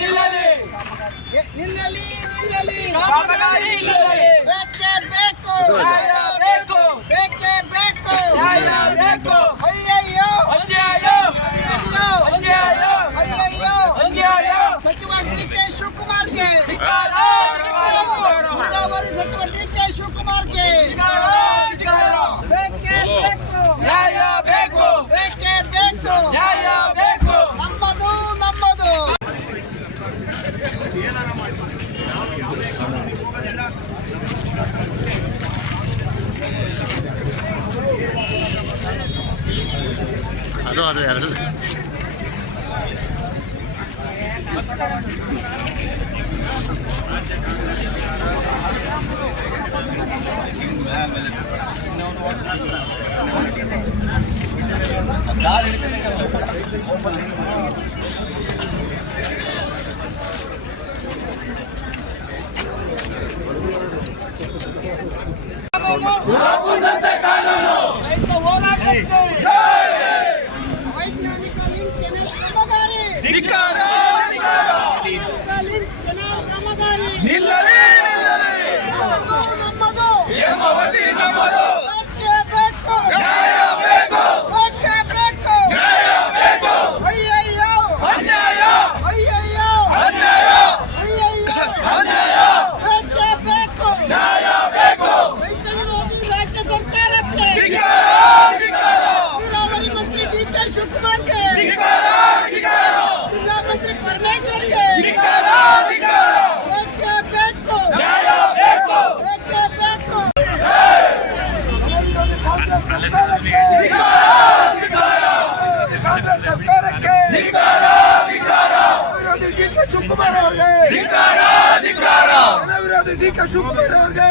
ನಿಲ್ಲಲಿ ನಿಲ್ಲಲಿ ನಿಲ್ಲಲಿ ಕಾಮಗಾರಿ ನಿಲ್ಲಲಿ ಬೇಕೇ ಬೇಕು ನ್ಯಾಯ ಬೇಕು ಬೇಕೇ ಬೇಕು ನ್ಯಾಯ ಬೇಕು ಅಯ್ಯಯ್ಯೋ ಅನ್ಯಾಯ ಅಯ್ಯಯ್ಯೋ ಅನ್ಯಾಯ ಅಯ್ಯಯ್ಯೋ ಅನ್ಯಾಯ ಸಚಿವ ಡಿ.ಕೆ. ಶಿವಕುಮಾರ್ಗೆ ಧಿಕ್ಕಾರ ನೀರಾವರಿ ಸಚಿವ ಡಿ.ಕೆ. ಶಿವಕುಮಾರ್ಗೆ ಬೇಕೇ ಬೇಕು ನ್ಯಾಯ ಬೇಕು ಬೇಕೇ ಬೇಕು ನ್ಯಾಯ ಬೇಕು ನಮ್ಮದು ನಮ್ಮದು ಅದು ಎರಡು ರೈತ ಹೋರಾಟಕ್ಕೆ ವೈಜ್ಞಾನಿಕ ಲಿಂಕ್ ಕೆನಾಲ್ ಕಾಮಗಾರಿ ಧಿಕ್ಕಾರ ವೈಜ್ಞಾನಿಕ ಲಿಂಕ್ ಕೆನಾಲ್ ಕಾಮಗಾರಿ ನಿಲ್ಲಲಿ ನಮ್ಮದು ನಮ್ಮದು ಹೇಮಾವತಿ ನಮ್ಮದು ಬೇಕೇ ಬೇಕು ನ್ಯಾಯ ಬೇಕು ಬೇಕೇ ಬೇಕು ನ್ಯಾಯ ಬೇಕು ಅಯ್ಯಯ್ಯೋ ಅನ್ಯಾಯ ಅಯ್ಯಯ್ಯೋ ಅನ್ಯಾಯ ಅಯ್ಯಯ್ಯೋ ಅನ್ಯಾಯ ಬೇಕೇ ಬೇಕು ನ್ಯಾಯ ಬೇಕು ರೈತ ವಿರೋಧಿ ರಾಜ್ಯ ಸರ್ಕಾರಕ್ಕೆ ಧಿಕ್ಕಾರ ನೀರಾವರಿ ಮಂತ್ರಿ ಡಿ.ಕೆ. ಶಿವಕುಮಾರ್ಗೆ ಧಿಕ್ಕಾರ ಜಿಲ್ಲಾ ಮಂತ್ರಿ ಪರಮೇಶ್ವರ್ಗೆ ಧಿಕ್ಕಾರ ಬೇಕೇ ಬೇಕು ನ್ಯಾಯ ಬೇಕು ಬೇಕೇ ಬೇಕು ಕಾಂಗ್ರೆಸ್ ಸರ್ಕಾರಕ್ಕೆ ಧಿಕ್ಕಾರ ವಿರೋಧಿ ಡಿ.ಕೆ. ಶಿವಕುಮಾರ್ ಅವರಿಗೆ ಧಿಕ್ಕಾರ ವಿರೋಧಿ ಡಿ.ಕೆ. ಶಿವಕುಮಾರ್ ಅವರಿಗೆ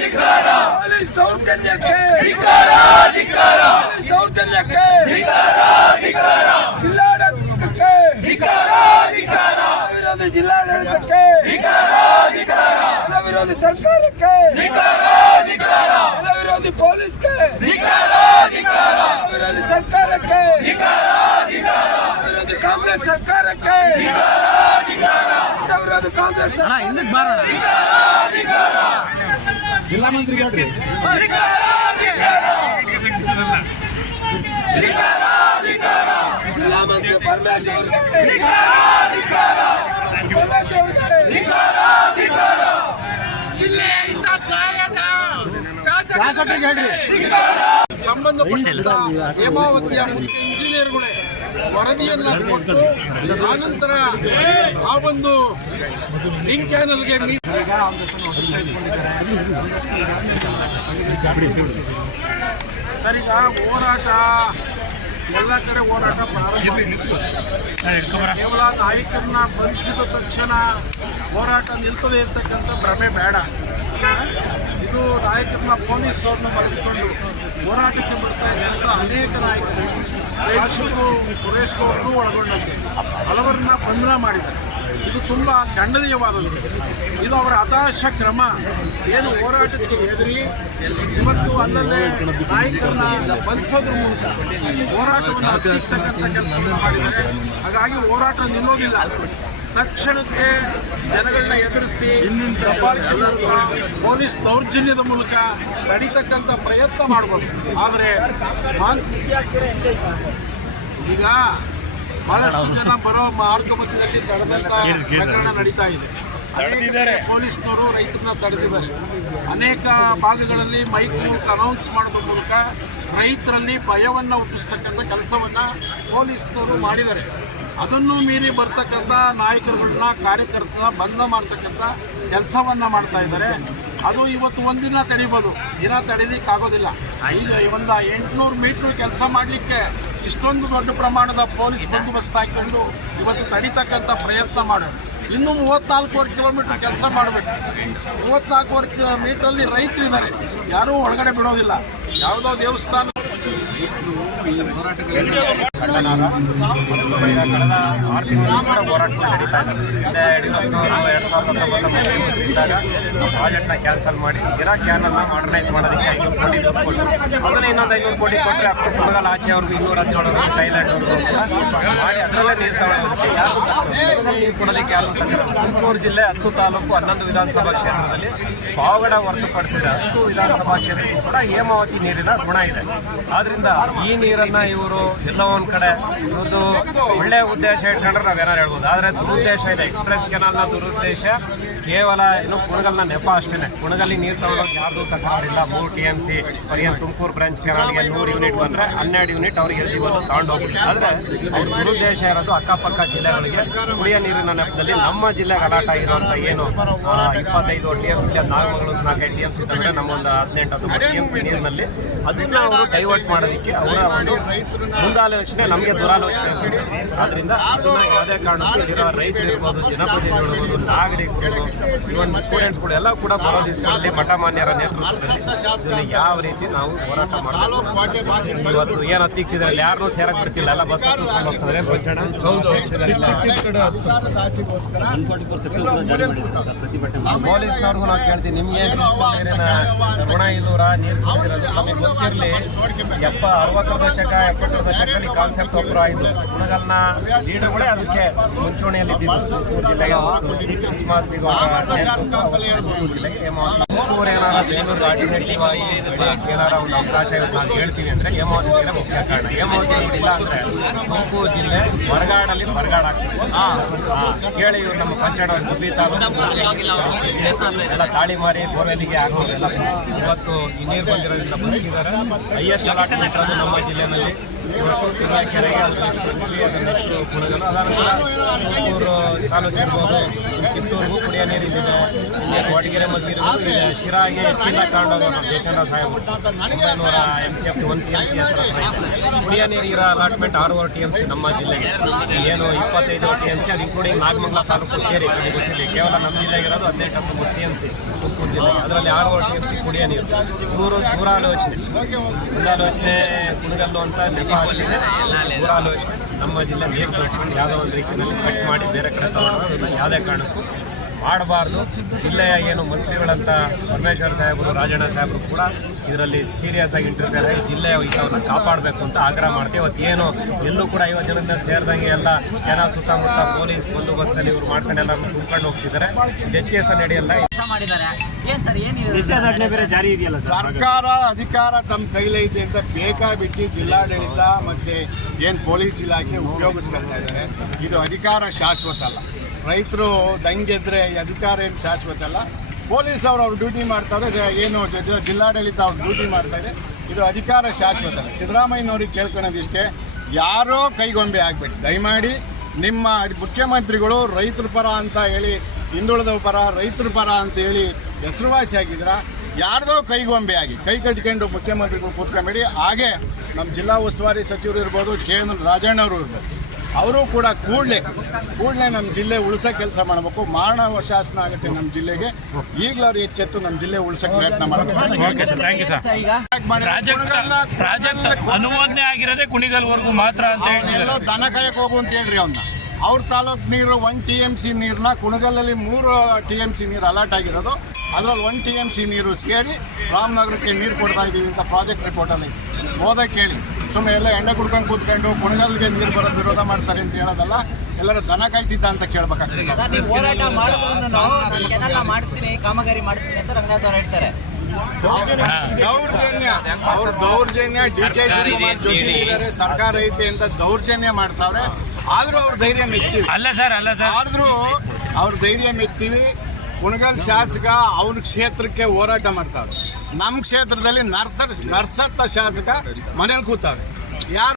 ಧಿಕ್ಕಾರ ಪೊಲೀಸ್ ದೌರ್ಜನ್ಯಕ್ಕೆ ಪೊಲೀಸ್ ದೌರ್ಜನ್ಯಕ್ಕೆ ಜಿಲ್ಲಾಡಳಿತಕ್ಕೆ ವಿರೋಧಿ ಜಿಲ್ಲಾಡಳಿತಕ್ಕೆ ವಿರೋಧಿ ಸರ್ಕಾರಕ್ಕೆ ವಿರೋಧಿ ಪೊಲೀಸ್ಗೆ ವಿರೋಧಿ ಸರ್ಕಾರಕ್ಕೆ ವಿರೋಧಿ ಕಾಂಗ್ರೆಸ್ ಸರ್ಕಾರಕ್ಕೆ ವಿರೋಧಿ ಕಾಂಗ್ರೆಸ್ ಹಿಂದಕ್ಕೆ ಬಾರೋಣ ಜಿಲ್ಲಾ ಮಂತ್ರಿ ಹೇಳ್ರಿ ಜಿಲ್ಲಾ ಮಂತ್ರಿ ಪರಮೇಶ್ ಅವರಿಗೆ ಪರಮೇಶ್ ಅವರಿಗೆ ಜಿಲ್ಲೆಯಿಂದ ಸ್ವಾಗತ ಶಾಸಕರಿಗೆ ಹೇಳ್ರಿ ಸಂಬಂಧಪಟ್ಟ ಹೇಮಾವತಿಯ ಮುಖ್ಯ ಇಂಜಿನಿಯರ್ಗಳೇ ವರದಿಯನ್ನು ಕೊಟ್ಟು ಆನಂತರ ಆ ಒಂದು ಲಿಂಕ್ ಚಾನಲ್ಗೆ ಸರ್ ಈಗ ಹೋರಾಟ ಎಲ್ಲ ಕಡೆ ಹೋರಾಟ ಪ್ರಾರಂಭ ಕೇವಲ ನಾಯಕರನ್ನ ಬಂಧಿಸಿದ ತಕ್ಷಣ ಹೋರಾಟ ನಿಲ್ತದೆ ಇರ್ತಕ್ಕಂಥ ಭ್ರಮೆ ಬೇಡ. ಇದು ನಾಯಕರನ್ನ ಪೊಲೀಸರನ್ನು ಬಳಸಿಕೊಂಡು ಹೋರಾಟಕ್ಕೆ ಬರ್ತಾ ಇದ್ದಂಥ ಅನೇಕ ನಾಯಕರು ಶಾಸಕರು ಸುರೇಶ್ ಗೌಡರು ಒಳಗೊಂಡಂತೆ ಹಲವರನ್ನ ಬಂಧನ ಮಾಡಿದ್ದಾರೆ. ಇದು ತುಂಬ ಖಂಡನೀಯವಾದದ್ದು. ಇದು ಅವರ ಹತಾಶ ಕ್ರಮ. ಏನು ಹೋರಾಟಕ್ಕೆ ಹೆದರಿ ಇವತ್ತು ಅಲ್ಲಲ್ಲೇ ನಾಯಕರನ್ನ ಬಂಧಿಸೋದ್ರ ಮೂಲಕ ಹೋರಾಟವನ್ನು ಹತ್ತಿಸ್ತಕ್ಕಂಥ ಕೆಲಸವನ್ನು ಮಾಡಿದ್ದಾರೆ. ಹಾಗಾಗಿ ಹೋರಾಟ ನಿಲ್ಲೋದಿಲ್ಲ. ತಕ್ಷಣಕ್ಕೆ ಜನಗಳನ್ನ ಎದುರಿಸಿ ಪೊಲೀಸ್ ದೌರ್ಜನ್ಯದ ಮೂಲಕ ತಡಿತಕ್ಕಂಥ ಪ್ರಯತ್ನ ಮಾಡಬಹುದು. ಆದರೆ ಈಗ ಬಹಳಷ್ಟು ಜನ ಬರೋ ಮಾರ್ಗಮಧ್ಯದಲ್ಲಿ ತಡೆದಂತ ಪ್ರಕರಣ ನಡೀತಾ ಇದೆ. ಪೊಲೀಸ್ನವರು ರೈತರನ್ನ ತಡೆದಿದ್ದಾರೆ. ಅನೇಕ ಭಾಗಗಳಲ್ಲಿ ಮೈಕ್ ಅನೌನ್ಸ್ ಮಾಡೋದ್ರ ಮೂಲಕ ರೈತರಲ್ಲಿ ಭಯವನ್ನು ಹುಟ್ಟಿಸ್ತಕ್ಕಂಥ ಕೆಲಸವನ್ನು ಪೊಲೀಸ್ನವರು ಮಾಡಿದ್ದಾರೆ. ಅದನ್ನು ಮೀರಿ ಬರ್ತಕ್ಕಂಥ ನಾಯಕರುಗಳನ್ನ ಕಾರ್ಯಕರ್ತರ ಬಂಧ ಮಾಡ್ತಕ್ಕಂಥ ಕೆಲಸವನ್ನು ಮಾಡ್ತಾ ಇದ್ದಾರೆ. ಅದು ಇವತ್ತು ಒಂದಿನ ತಡಿಬೋದು, ದಿನ ತಡೀಲಿಕ್ಕೆ ಆಗೋದಿಲ್ಲ. ಈಗ ಒಂದು 800 ಮೀಟ್ರ್ ಕೆಲಸ ಮಾಡಲಿಕ್ಕೆ ಇಷ್ಟೊಂದು ದೊಡ್ಡ ಪ್ರಮಾಣದ ಪೊಲೀಸ್ ಬಂದೋಬಸ್ತ್ ಹಾಕಿಕೊಂಡು ಇವತ್ತು ತಡಿತಕ್ಕಂಥ ಪ್ರಯತ್ನ ಮಾಡೋದು. ಇನ್ನೂ 34 ಕಿಲೋಮೀಟರ್ ಕೆಲಸ ಮಾಡಬೇಕು. 34 ಮೀಟ್ರಲ್ಲಿ ರೈತರಿದ್ದಾರೆ, ಯಾರೂ ಒಳಗಡೆ ಬಿಡೋದಿಲ್ಲ. ಯಾವುದೋ ದೇವಸ್ಥಾನ ಈ ಹೋರಾಟಗಳಲ್ಲಿ ಕಳೆದ 6 ತಿಂಗಳಿಂದ ಹೋರಾಟ ನಡೀತಾ ಇದೆ. ಹಿಂದೆ ಯಡಿಯೂರಪ್ಪನವರು 2019 ಇದ್ದಾಗ ಪ್ರಾಜೆಕ್ಟ್ನ ಕ್ಯಾನ್ಸಲ್ ಮಾಡಿ ಇರೋ ಕ್ಯಾನಲ್ನ ಮಾಡರ್ನೈಸ್ ಮಾಡೋದಕ್ಕೆ 500 ಕೋಟಿ ದುಡ್ಡು ಕೊಟ್ಟರು. ಅದನ್ನೇ ಇನ್ನೊಂದು 500 ಕೋಟಿ ಕೊಟ್ಟರೆ ಅಪ್ಪ ಕುಣಗಲ್ ಆಚೆ ಅವ್ರಿಗೆ 217 ಥೈಲ್ಯಾಂಡ್ ಅವ್ರಿಗೆ ಮಾಡಿ ಅದರಲ್ಲೇ ನೀರು ತಗೊಳ್ಳೋದಕ್ಕೆ ನೀರು ಕೊಡೋದಕ್ಕೆ ಯಾರು ತಗೊಳ್ಳಲ್ಲ. ತುಮಕೂರು ಜಿಲ್ಲೆ 10 ತಾಲೂಕು 11 ವಿಧಾನಸಭಾ ಕ್ಷೇತ್ರದಲ್ಲಿ ಪಾವಗಡ ಹೊರತುಪಡಿಸಿದ 10 ವಿಧಾನಸಭಾ ಕ್ಷೇತ್ರಕ್ಕೂ ಕೂಡ ಹೇಮಾವತಿ ನೀರಿನ ಗುಣ ಇದೆ. ಆದ್ದರಿಂದ ಈ ನೀರನ್ನು ಇವರು ಎಲ್ಲೋ ಒಂದು ಕಡೆ ಇವ್ರದ್ದು ಒಳ್ಳೆಯ ಉದ್ದೇಶ ಇಟ್ಕೊಂಡ್ರೆ ನಾವೇನಾರು ಹೇಳ್ಬೋದು. ಆದರೆ ದುರುದ್ದೇಶ ಇದೆ. ಎಕ್ಸ್ಪ್ರೆಸ್ ಕೆನಾಲ್ನ ದುರುದ್ದೇಶ ಕೇವಲ ಇನ್ನು ಕುಣಗಲ್ನ ನೆಪ ಅಷ್ಟೇ. ಕುಣಗಲ್ಲಿ ನೀರು ತಗೊಳ್ಳೋದು ಯಾರ್ದು ತಕರಾರಿಲ್ಲ. 3 TMC ಏನು ತುಮಕೂರು ಬ್ರಾಂಚ್ ಕೆನಾಲ್ಗೆ 100 ಯೂನಿಟ್ ಬಂದರೆ 12 ಯೂನಿಟ್ ಅವ್ರಿಗೆ ಎಲಿಜಿಬಲ್ ತಗೊಂಡು ಹೋಗ್ಬಿಟ್ಟು. ಆದರೆ ಅವ್ರ ದುರುದ್ದೇಶ ಇರೋದು ಅಕ್ಕಪಕ್ಕ ಜಿಲ್ಲೆಗಳಿಗೆ ಕುಡಿಯೋ ನೀರಿನ ನೆಪದಲ್ಲಿ ನಮ್ಮ ಜಿಲ್ಲೆಗೆ ಅಲಾಟ್ ಆಗಿರುವಂಥ ಏನು 25 TMC ನಾಗಮಂಗಲೂರು 45 TMC ತಂದರೆ ನಮ್ಮೊಂದು 18-19 TMC ನೀರಿನಲ್ಲಿ ಅದನ್ನು ಅವರು ಡೈವರ್ಟ್ ಮಾಡೋದಕ್ಕೆ ಅವರ ಒಂದು ಮುಂದಾಲೋಚನೆ ನಮಗೆ ದುರಾಲೋಚನೆ ಅನ್ಸುತ್ತೆ. ಆದ್ದರಿಂದ ಅದನ್ನು ಯಾವುದೇ ಕಾರಣಕ್ಕೂ ಇರೋ ರೈತರು ಇರ್ಬೋದು, ಜನಪ್ರತಿನಿಧಿಗಳು ಇರ್ಬೋದು, ನಾಗರಿಕರು, ಇವನ್ ಸ್ಟೂಡೆಂಟ್ಸ್ಗಳು ಎಲ್ಲ ಕೂಡ ಬರೋ ದಿವಸಗಳಲ್ಲಿ ಮಠಮಾನ್ಯರ ನೇತೃತ್ವದಲ್ಲಿ ಯಾವ ರೀತಿ ನಾವು ಹೋರಾಟ ಮಾಡಬೇಕು. ಇವತ್ತು ಏನು ಹತ್ತಿಕ್ತಿದ್ರೆ ಯಾರನ್ನೂ ಸೇರಕ್ಕೆ ಬರ್ತಿಲ್ಲ, ಎಲ್ಲ ಬಸ್ ಹತ್ತಿಸ್ಕೊಂಡು ಹೋಗ್ತಾರೆ. ಪೊಲೀಸ್ನವ್ರಿಗೂ ನಾವು ಕೇಳ್ತೀವಿ, ನಿಮಗೆ ಋಣ ಇಲ್ಲೂರ ನೀರು ಕುಡಿದಿರೋದು ನಮಗೆ ಗೊತ್ತಿರಲಿ. 60ರ ದಶಕ 70ರ ದಶಕದಲ್ಲಿ ಕಾನ್ಸೆಪ್ಟ್ ಒಬ್ಬರು ಆಯಿತು. ಕುಣಗಲ್ನ ಲೀಡರ್ಗಳೇ ಅದಕ್ಕೆ ಮುಂಚೂಣಿಯಲ್ಲಿದ್ದಿದ್ದು. ತುಮಕೂರು ಜಿಲ್ಲೆಗೆ ತುಮಕೂರು ಏನಾರ ಬೇಲೂರು ಆಲ್ಟರ್ನೇಟಿವ್ ಆಗಿ ಏನಾರ ಒಂದು ಅವಕಾಶ ಇರುತ್ತೆ ನಾವು ಹೇಳ್ತೀವಿ ಅಂದರೆ ಹೇಮಾವತಿ ನೀರೇ ಮುಖ್ಯ ಕಾರಣ. ಹೇಮಾವತಿ ನೀರಿಲ್ಲ ಅಂದರೆ ತುಮಕೂರು ಜಿಲ್ಲೆ ಹೊರಗಾಡಲ್ಲಿ ಹೊರಗಾಡಾಗ್ತದೆ. ಕೇಳಿ ಇವರು ನಮ್ಮ ಪಂಚಾಯತ್ ಗುಬ್ಬಿ ತಾಲೂಕು ಎಲ್ಲ ತಾಳಿ ಮಾರಿ ಬೋರ್ವೆಲ್ಲಿಗೆ ಆಗೋದೆಲ್ಲ ಇವತ್ತು ಈ ನೀರು ಬಂದಿರೋದ್ರಿಂದ ಬದುಕಿದ್ದಾರೆ. ಹೈಯೆಸ್ಟ್ ಅಲಾಟ್ಮೆಂಟ್ ಅದು ನಮ್ಮ ಜಿಲ್ಲೆಯಲ್ಲಿ. ಇವತ್ತು ಕೆರೆಗೆ ನೆಕ್ಸ್ಟ್ ಕುಣಗಲು ಅದಾದ ತುಮಕೂರು ತಾಲೂಕು ಇರ್ಬೋದು, ಕಿತ್ತೂರು ಕುಡಿಯೋ ನೀರು ಇಲ್ಲಿದೆ, ವಡಗೆರೆ ಮಧ್ಯೆ ಶಿರಾಗೆ ಚೀಲ ತಗೊಂಡೋಗೋದು ಬೇಚಂದ್ರ ಸಾಹೇಬ್ 900 MCF 1 TMC ಹತ್ರ ಇದೆ. ಕುಡಿಯೋ ನೀರಿನ ಅಲಾಟ್ಮೆಂಟ್ 6 TMC ನಮ್ಮ ಜಿಲ್ಲೆಗೆ. ಏನು 25 TMC ಅದು ಇನ್ಕ್ಲೂಡಿಂಗ್ ನಾಗಮಂಗಲ ತಾಲೂಕು ಸೇರಿ ಗೊತ್ತಿಲ್ಲ. ಕೇವಲ ನಮ್ಮ ಜಿಲ್ಲೆಗಿರೋದು 18-19 TMC ತುಮಕೂರು ಜಿಲ್ಲೆಗೆ. ಅದರಲ್ಲಿ 6 TMC ಕುಡಿಯೋ ನೀರು. ದೂರಾಲೋಚನೆ ಕುಣಗಲ್ಲು ಅಂತ ನೆಪ ಹಾಕಿದೆ. ದೂರಾಲೋಚನೆ ನಮ್ಮ ಜಿಲ್ಲೆ ನೀರು ಕಳಿಸ್ಕೊಂಡು ಯಾವುದೋ ಒಂದು ರೀತಿಯಲ್ಲಿ ಕಟ್ ಮಾಡಿ ಬೇರೆ ಕಡೆ ತಗೊಳ್ಳೋದು ಯಾವುದೇ ಕಾರಣಕ್ಕೂ ಮಾಡಬಾರ್ದು. ಜಿಲ್ಲೆಯ ಏನು ಮಂತ್ರಿಗಳಂತ ಪರಮೇಶ್ವರ್ ಸಾಹೇಬರು, ರಾಜಣ್ಣ ಸಾಹೇಬರು ಕೂಡ ಇದರಲ್ಲಿ ಸೀರಿಯಸ್ ಆಗಿ ಇಂಟರ್ಫಿಯರ್ ಆಗಿ ಜಿಲ್ಲೆಯ ಹಿತವನ್ನು ಕಾಪಾಡಬೇಕು ಅಂತ ಆಗ್ರಹ ಮಾಡ್ತೀವಿ. ಇವತ್ತು ಏನು ಎಲ್ಲೂ ಕೂಡ 50 ಜನದಿಂದ ಸೇರಿದಂಗೆ ಎಲ್ಲ ಜನ ಸುತ್ತಮುತ್ತ ಪೊಲೀಸ್ ಬಂದೋಬಸ್ತಲ್ಲಿ ಇವರು ಮಾಡ್ಕೊಂಡು ಎಲ್ಲ ತುಂಬ್ಕೊಂಡು ಹೋಗ್ತಿದ್ದಾರೆ. HKS ನಡೆಯಲ್ಲ. ಜಾರಿ ಇದೆಯಲ್ಲ ಸರ್ಕಾರ ಅಧಿಕಾರ ತಮ್ಮ ಕೈಲೈತೆ ಅಂತ ಬೇಕಾಬಿಟ್ಟು ಜಿಲ್ಲಾಡಳಿತ ಮತ್ತು ಏನು ಪೊಲೀಸ್ ಇಲಾಖೆ ಉಪಯೋಗಿಸ್ಕೊಳ್ತಾ ಇದ್ದಾರೆ. ಇದು ಅಧಿಕಾರ ಶಾಶ್ವತ ಅಲ್ಲ. ರೈತರು ದಂಗೆದ್ರೆ ಈ ಅಧಿಕಾರ ಏನು ಶಾಶ್ವತ ಅಲ್ಲ. ಪೊಲೀಸ್ ಅವ್ರ ಡ್ಯೂಟಿ ಮಾಡ್ತಾರೆ, ಏನು ಜಿಲ್ಲಾಡಳಿತ ಅವ್ರ ಡ್ಯೂಟಿ ಮಾಡ್ತಾ ಇದೆ. ಇದು ಅಧಿಕಾರ ಶಾಶ್ವತ ಅಲ್ಲ. ಸಿದ್ದರಾಮಯ್ಯನವ್ರಿಗೆ ಕೇಳ್ಕೊಳ್ಳೋದಿಷ್ಟೇ, ಯಾರೋ ಕೈಗೊಂಬೆ ಆಗಬೇಡಿ. ದಯಮಾಡಿ ನಿಮ್ಮ ಮುಖ್ಯಮಂತ್ರಿಗಳು ರೈತರ ಪರ ಅಂತ ಹೇಳಿ, ಹಿಂದುಳಿದ ಪರ, ರೈತರ ಪರ ಅಂತ ಹೇಳಿ ಹೆಸರುವಾಸಿಯಾಗಿದ್ರ ಯಾರ್ದೋ ಕೈಗೊಂಬೆ ಆಗಿ ಕೈ ಕಟ್ಕೊಂಡು ಮುಖ್ಯಮಂತ್ರಿಗಳು ಕೂತ್ಕೊಂಬೇಡಿ. ಹಾಗೆ ನಮ್ಮ ಜಿಲ್ಲಾ ಉಸ್ತುವಾರಿ ಸಚಿವರು ಇರ್ಬೋದು, KN ರಾಜಣ್ಣವರು ಇರ್ಬೋದು, ಅವರು ಕೂಡ ಕೂಡಲೇ ನಮ್ಮ ಜಿಲ್ಲೆ ಉಳಿಸೋ ಕೆಲಸ ಮಾಡಬೇಕು. ಮಾನವ ಶಾಸನ ಆಗುತ್ತೆ ನಮ್ಮ ಜಿಲ್ಲೆಗೆ. ಈಗಲೂ ಅವ್ರು ಎಚ್ಚೆತ್ತು ನಮ್ಮ ಜಿಲ್ಲೆ ಉಳಿಸೋಕೆ ಪ್ರಯತ್ನ ಮಾಡಬೇಕು. ಅನುಮೋದನೆ ಆಗಿರೋದೇ ಕುಣಿಗಲ್ವರೆಗೂ ಮಾತ್ರ ಅಂತ ಎಲ್ಲೋ ದನ ಕಾಯಕ್ಕೆ ಹೋಗು ಅಂತ ಹೇಳ್ರಿ ಅವನ್ನ. ಅವ್ರ ತಾಲೂಕು ನೀರು 1 TMC ನೀರನ್ನ ಕುಣಗಲಲ್ಲಿ 3 TMC ನೀರು ಅಲಾಟ್ ಆಗಿರೋದು. ಅದರಲ್ಲಿ 1 TMC ನೀರು ಸೇರಿ ರಾಮನಗರಕ್ಕೆ ನೀರು ಕೊಡ್ತಾ ಇದ್ದೀವಿ ಅಂತ ಪ್ರಾಜೆಕ್ಟ್ ರಿಪೋರ್ಟಲ್ಲಿ ಓದಕ್ಕೆ ಹೇಳಿ. ಸುಮ್ಮನೆ ಎಲ್ಲ ಎಣ್ಣೆ ಕುಡ್ಕೊಂಡು ಕೂತ್ಕೊಂಡು ಕುಣಗಲ್ಗೆ ನೀರು ಬರೋದು ವಿರೋಧ ಮಾಡ್ತಾರೆ ಅಂತ ಹೇಳೋದಲ್ಲ. ಎಲ್ಲರೂ ದನ ಕಾಯ್ತಿದ್ದ ಅಂತ ಕೇಳ್ಬೇಕಾಗ್ತದೆ. ಹೋರಾಟ ಮಾಡಿದ್ರು ಕೆನಲ್ ಮಾಡಿಸ್ತೀನಿ, ಕಾಮಗಾರಿ ಮಾಡಿಸ್ತೀನಿ ಅಂತ ರಂಗನಾಥ್ ಅವರು ಹೇಳ್ತಾರೆ. ದೌರ್ಜನ್ಯ, ಅವ್ರ ದೌರ್ಜನ್ಯ DK ಶಿವಕುಮಾರ್ ಜೊತೆ ಇದ್ದಾರೆ. ಸರ್ಕಾರ ಐತೆ ಅಂತ ದೌರ್ಜನ್ಯ ಮಾಡ್ತಾವ್ರೆ. ಆದ್ರೂ ಅವ್ರ ಧೈರ್ಯ ಮೆಚ್ತೀವಿ. ಆದ್ರೂ ಅವ್ರ ಧೈರ್ಯ ಮೆಚ್ತೀವಿ. ಕುಣಗಲ್ ಶಾಸಕ ಅವ್ರ ಕ್ಷೇತ್ರಕ್ಕೆ ಹೋರಾಟ ಮಾಡ್ತಾವ್ರೆ. ನಮ್ಮ ಕ್ಷೇತ್ರದಲ್ಲಿ ನರ್ಸತ್ತ ಶಾಸಕ ಮನೇಲಿ ಕೂತಾವ್ರೆ. ಯಾರು